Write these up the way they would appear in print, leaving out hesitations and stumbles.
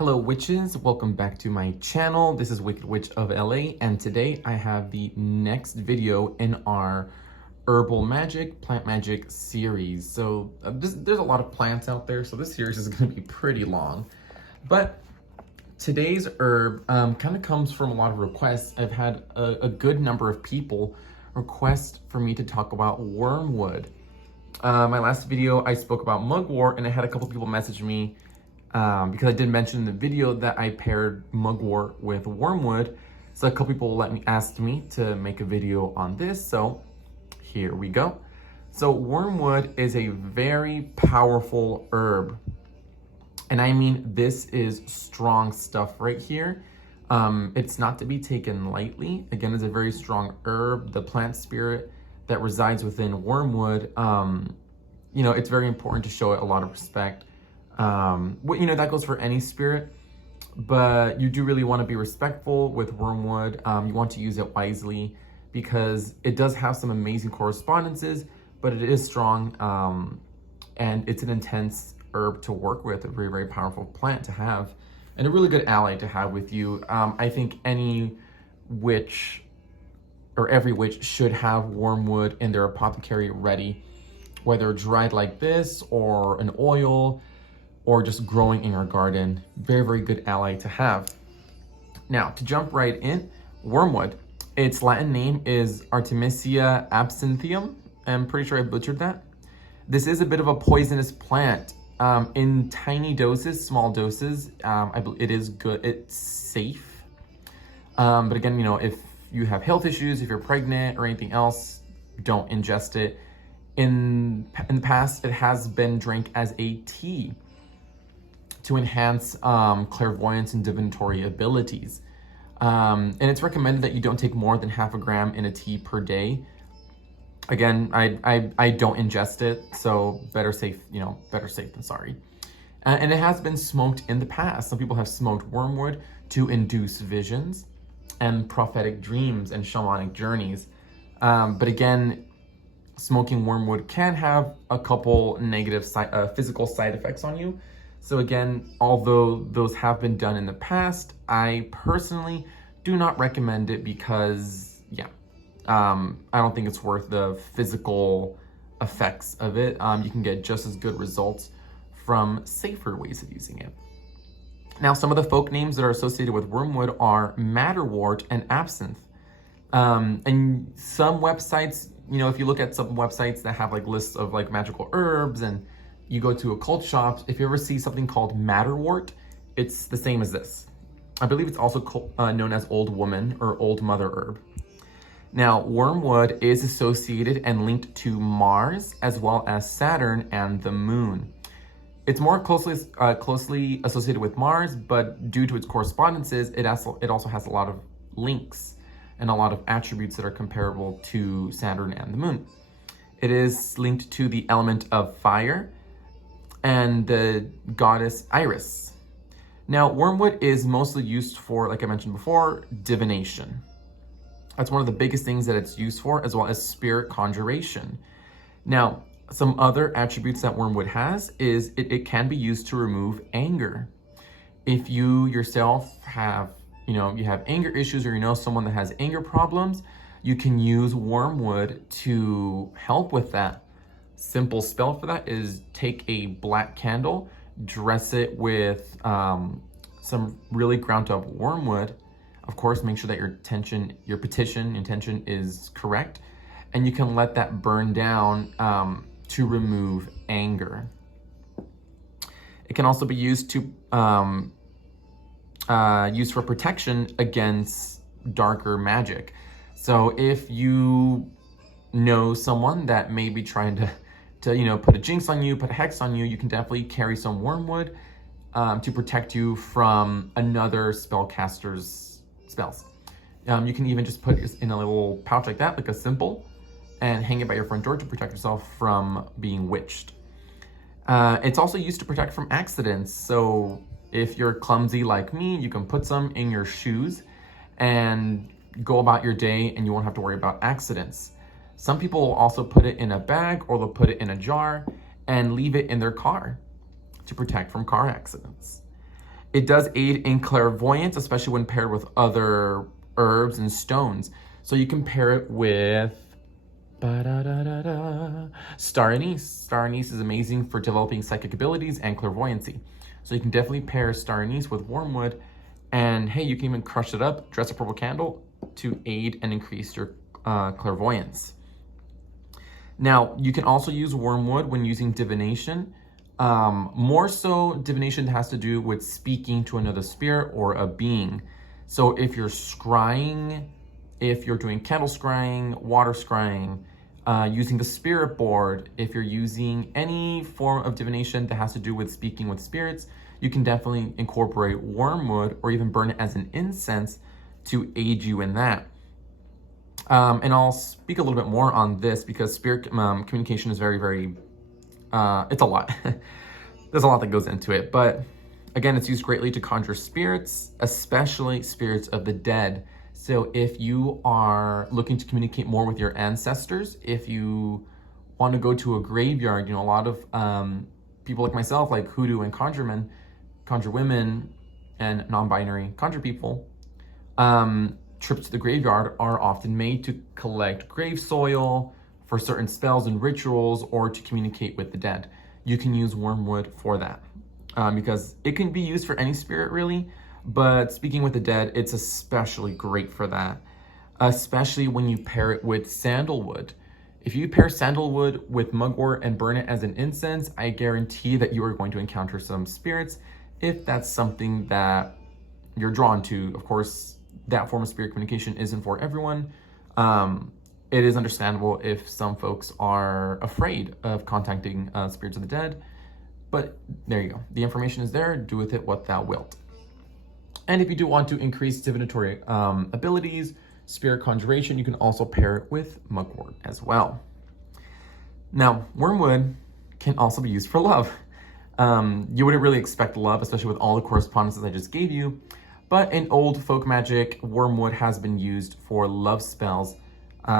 Hello witches, welcome back to my channel. This is Wicked Witch of LA, and today I have the next video in our herbal magic, plant magic series. So there's a lot of plants out there, so this series is going to be pretty long. But today's herb kind of comes from a lot of requests. I've had a good number of people request for me to talk about wormwood. My last video I spoke about mugwort, and I had a couple people message me because I did mention in the video that I paired mugwort with wormwood. So a couple people asked me to make a video on this, so here we go. So wormwood is a very powerful herb. And I mean, this is strong stuff right here. It's not to be taken lightly. Again, it's a very strong herb. The plant spirit that resides within wormwood, it's very important to show it a lot of respect. That goes for any spirit, but you do really want to be respectful with wormwood. You want to use it wisely because it does have some amazing correspondences, but it is strong, and it's an intense herb to work with, a very, very powerful plant to have, and a really good ally to have with you. I think any witch or every witch should have wormwood in their apothecary ready, whether dried like this or an oil, or just growing in your garden. Very, very good ally to have. Now, to jump right in, wormwood. Its Latin name is Artemisia absinthium. I'm pretty sure I butchered that. This is a bit of a poisonous plant. In tiny doses, small doses, it is good, it's safe. But again, if you have health issues, if you're pregnant or anything else, don't ingest it. In the past, it has been drank as a tea to enhance clairvoyance and divinatory abilities. And it's recommended that you don't take more than half a gram in a tea per day. Again, I don't ingest it, so better safe than sorry. And it has been smoked in the past. Some people have smoked wormwood to induce visions and prophetic dreams and shamanic journeys. But again, smoking wormwood can have a couple negative physical side effects on you. So again, although those have been done in the past, I personally do not recommend it because, I don't think it's worth the physical effects of it. You can get just as good results from safer ways of using it. Now, some of the folk names that are associated with wormwood are madderwort and absinthe. And some websites, if you look at some websites that have lists of magical herbs, and you go to occult shops, if you ever see something called madderwort, it's the same as this. I believe it's also known as old woman or old mother herb. Now, wormwood is associated and linked to Mars as well as Saturn and the moon. It's more closely associated with Mars, but due to its correspondences, it also has a lot of links and a lot of attributes that are comparable to Saturn and the moon. It is linked to the element of fire and the goddess Iris. Now, wormwood is mostly used for, like I mentioned before, divination. That's one of the biggest things that it's used for, as well as spirit conjuration. Now, some other attributes that wormwood has is it can be used to remove anger. If you yourself have, you have anger issues, or someone that has anger problems, you can use wormwood to help with that. Simple spell for that is take a black candle, dress it with some really ground up wormwood. Of course, make sure that your petition intention is correct, and you can let that burn down to remove anger. It can also be used to used for protection against darker magic. So if you know someone that may be trying to put a jinx on you, put a hex on you, you can definitely carry some wormwood to protect you from another spellcaster's spells. You can even just put it in a little pouch like that, like a simple, and hang it by your front door to protect yourself from being witched. It's also used to protect from accidents. So if you're clumsy like me, you can put some in your shoes and go about your day, and you won't have to worry about accidents. Some people will also put it in a bag, or they'll put it in a jar and leave it in their car to protect from car accidents. It does aid in clairvoyance, especially when paired with other herbs and stones. So you can pair it with star anise. Star anise is amazing for developing psychic abilities and clairvoyancy. So you can definitely pair star anise with wormwood, and hey, you can even crush it up, dress a purple candle to aid and increase your clairvoyance. Now, you can also use wormwood when using divination. More so, divination has to do with speaking to another spirit or a being. So if you're scrying, if you're doing candle scrying, water scrying, using the spirit board, if you're using any form of divination that has to do with speaking with spirits, you can definitely incorporate wormwood or even burn it as an incense to aid you in that. And I'll speak a little bit more on this because spirit communication is very, very, it's a lot. There's a lot that goes into it. But again, it's used greatly to conjure spirits, especially spirits of the dead. So if you are looking to communicate more with your ancestors, if you want to go to a graveyard, you know, a lot of people like myself, like hoodoo and conjure women, and non-binary conjure people, trips to the graveyard are often made to collect grave soil for certain spells and rituals or to communicate with the dead. You can use wormwood for that because it can be used for any spirit really, but speaking with the dead, it's especially great for that, especially when you pair it with sandalwood. If you pair sandalwood with mugwort and burn it as an incense, I guarantee that you are going to encounter some spirits if that's something that you're drawn to. Of course, that form of spirit communication isn't for everyone. It is understandable if some folks are afraid of contacting spirits of the dead, but there you go. The information is there. Do with it what thou wilt. And if you do want to increase divinatory abilities, spirit conjuration, you can also pair it with mugwort as well. Now, wormwood can also be used for love. You wouldn't really expect love, especially with all the correspondences I just gave you, but in old folk magic, wormwood has been used for love spells,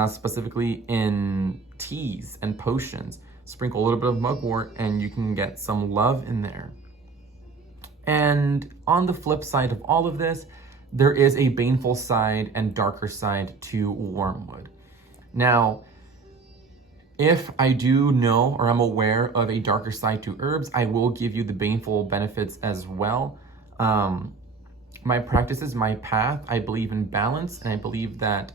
specifically in teas and potions. Sprinkle a little bit of mugwort and you can get some love in there. And on the flip side of all of this, there is a baneful side and darker side to wormwood. Now, if I do know or I'm aware of a darker side to herbs, I will give you the baneful benefits as well. My practice is my path. I believe in balance, and I believe that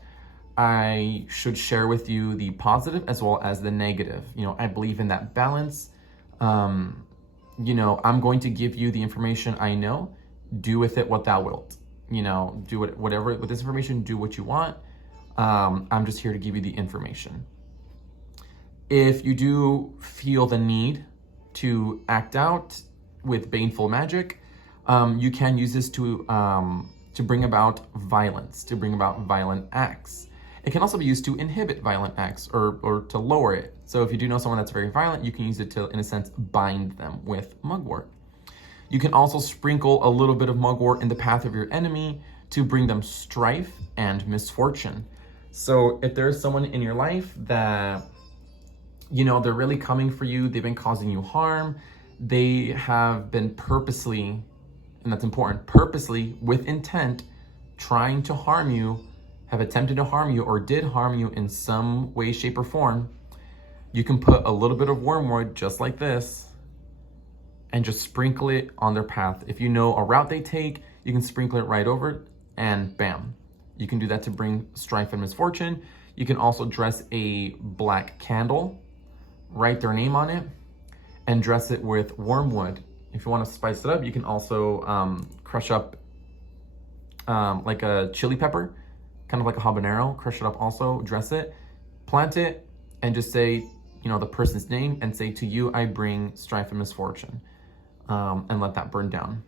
I should share with you the positive as well as the negative. You know, I believe in that balance. You know, I'm going to give you the information I know. Do with it what thou wilt. You know, do whatever with this information, do what you want. I'm just here to give you the information. If you do feel the need to act out with baneful magic, you can use this to bring about violence, to bring about violent acts. It can also be used to inhibit violent acts or to lower it. So if you do know someone that's very violent, you can use it to, in a sense, bind them with mugwort. You can also sprinkle a little bit of mugwort in the path of your enemy to bring them strife and misfortune. So if there's someone in your life that, you know, they're really coming for you, they've been causing you harm, they have been purposely, and that's important, purposely, with intent, trying to harm you, have attempted to harm you or did harm you in some way, shape, or form, you can put a little bit of wormwood just like this and just sprinkle it on their path. If you know a route they take, you can sprinkle it right over it and bam. You can do that to bring strife and misfortune. You can also dress a black candle, write their name on it, and dress it with wormwood. If you want to spice it up, you can also crush up like a chili pepper, kind of like a habanero, crush it up also, dress it, plant it, and just say, you know, the person's name and say, to you, I bring strife and misfortune, and let that burn down.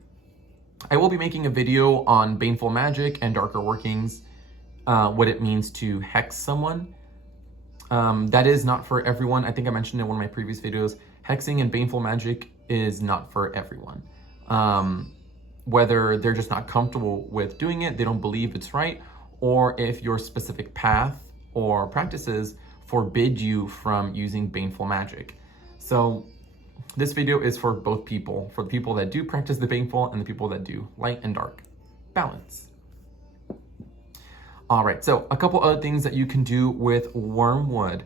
I will be making a video on baneful magic and darker workings, what it means to hex someone. That is not for everyone. I think I mentioned in one of my previous videos, hexing and baneful magic is not for everyone. Whether they're just not comfortable with doing it, they don't believe it's right, or if your specific path or practices forbid you from using baneful magic. So This video is for both people, for the people that do practice the baneful and the people that do light and dark. Balance. All right, so a couple other things that you can do with Wormwood.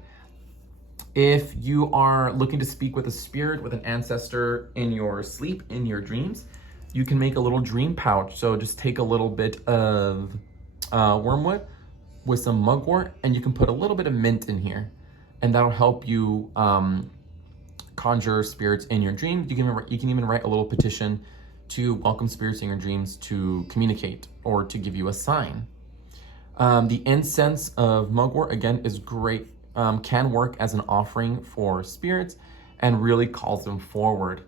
If you are looking to speak with a spirit, with an ancestor in your sleep, in your dreams, you can make a little dream pouch. So just take a little bit of Wormwood with some mugwort, and you can put a little bit of mint in here, and that'll help you conjure spirits in your dreams. You can even write a little petition to welcome spirits in your dreams to communicate or to give you a sign. The incense of mugwort, again, is great. Can work as an offering for spirits and really calls them forward.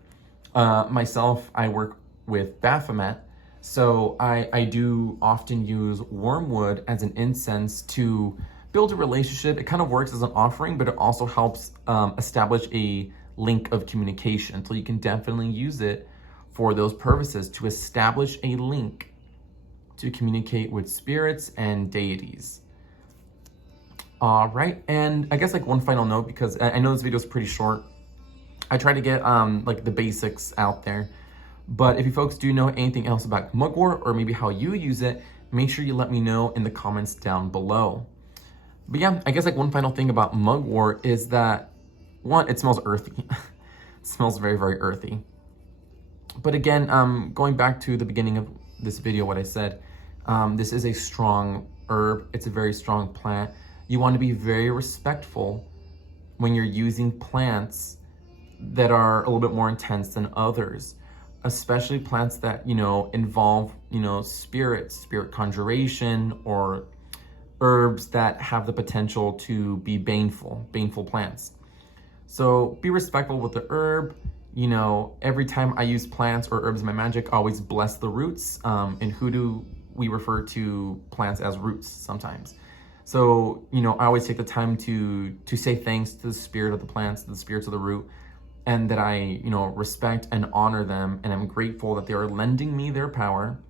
Myself, I work with Baphomet, so I do often use Wormwood as an incense to build a relationship. It kind of works as an offering, but it also helps establish a link of communication. So you can definitely use it for those purposes, to establish a link to communicate with spirits and deities. All right, and I guess like one final note, because I know this video is pretty short. I try to get like the basics out there, but if you folks do know anything else about mugwort or maybe how you use it, make sure you let me know in the comments down below. But yeah, I guess like one final thing about mugwort is that, one, it smells earthy. It smells very, very earthy. But again, going back to the beginning of this video, what I said, this is a strong herb. It's a very strong plant. You want to be very respectful when you're using plants that are a little bit more intense than others, especially plants that, involve, spirit conjuration, or herbs that have the potential to be baneful plants. So be respectful with the herb. Every time I use plants or herbs in my magic, I always bless the roots. In Hoodoo, we refer to plants as roots sometimes. So, I always take the time to say thanks to the spirit of the plants, to the spirits of the root, and that I, respect and honor them. And I'm grateful that they are lending me their power,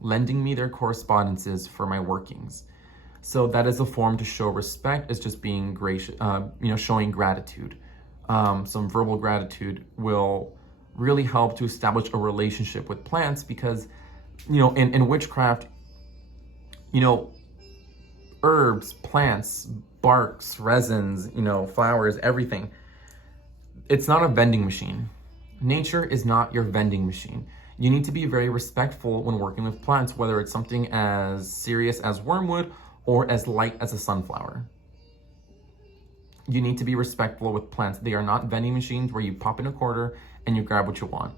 lending me their correspondences for my workings. So that is a form to show respect, is just being gracious, showing gratitude. Some verbal gratitude will really help to establish a relationship with plants, because, in witchcraft, herbs, plants, barks, resins, flowers, everything. It's not a vending machine. Nature is not your vending machine. You need to be very respectful when working with plants, whether it's something as serious as wormwood or as light as a sunflower. You need to be respectful with plants. They are not vending machines where you pop in a quarter and you grab what you want.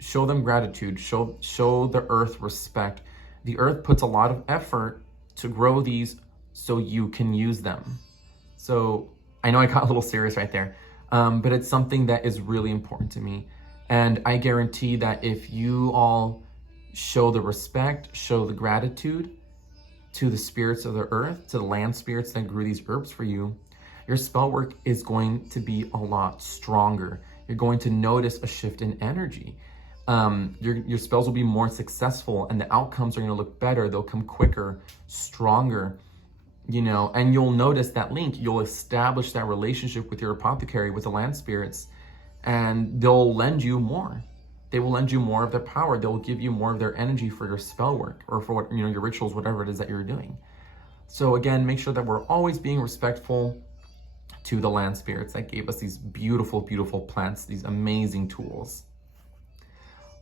Show them gratitude, show the earth respect. The earth puts a lot of effort to grow these so you can use them. So I know I got a little serious right there, but it's something that is really important to me. And I guarantee that if you all show the respect, show the gratitude to the spirits of the earth, to the land spirits that grew these herbs for you, your spell work is going to be a lot stronger. You're going to notice a shift in energy. Your spells will be more successful, and the outcomes are going to look better. They'll come quicker, stronger, and you'll notice that link. You'll establish that relationship with your apothecary, with the land spirits, and they'll lend you more. They will lend you more of their power. They'll give you more of their energy for your spell work, or for what, your rituals, whatever it is that you're doing. So again, make sure that we're always being respectful to the land spirits that gave us these beautiful, beautiful plants, these amazing tools.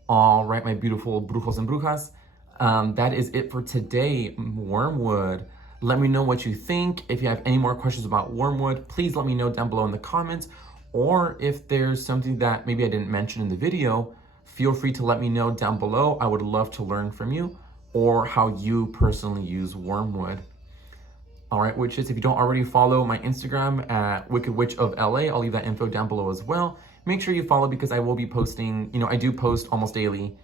All right, my beautiful brujos and brujas, that is it for today. Wormwood. Let me know what you think. If you have any more questions about wormwood, please let me know down below in the comments. Or if there's something that maybe I didn't mention in the video, feel free to let me know down below. I would love to learn from you, or how you personally use wormwood. All right, witches, if you don't already follow my Instagram at Wicked Witch of LA, I'll leave that info down below as well. Make sure you follow, because I will be posting, I do post almost daily,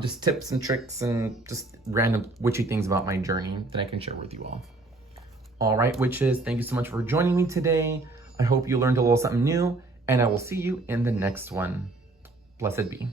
just tips and tricks and just random witchy things about my journey that I can share with you all. All right, witches, thank you so much for joining me today. I hope you learned a little something new, and I will see you in the next one. Blessed be.